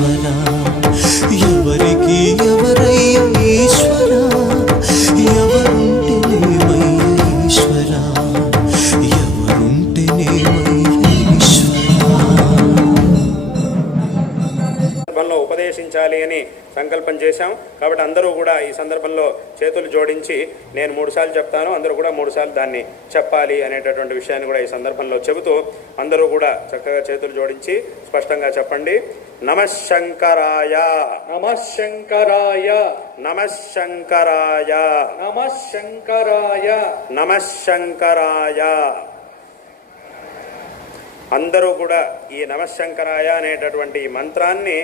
ఈశ్వరా ఎవరికి ఎవరయ్య ఈశ్వరా ఎవరుంటేనేమయ్య ఈశ్వరా ఎవరుంటేనేమయ్య ఈశ్వరా. ఉపదేశించాలి అని సంకల్పం చేశాం కాబట్టి అందరూ కూడా ఈ సందర్భంలో చేతులు జోడించి నేను 3 సార్లు చెప్తాను, అందరూ కూడా 3 సార్లు దాన్ని చెప్పాలి అనేటటువంటి విషయాన్ని కూడా ఈ సందర్భంలో చెబుతూ అందరూ కూడా చక్కగా చేతులు జోడించి స్పష్టంగా చెప్పండి. నమః శంకరాయ నమః శంకరాయ నమః శంకరాయ నమః శంకరాయ నమః శంకరాయ. అందరూ కూడా ఈ నమః శంకరాయ అనేటటువంటి మంత్రాన్ని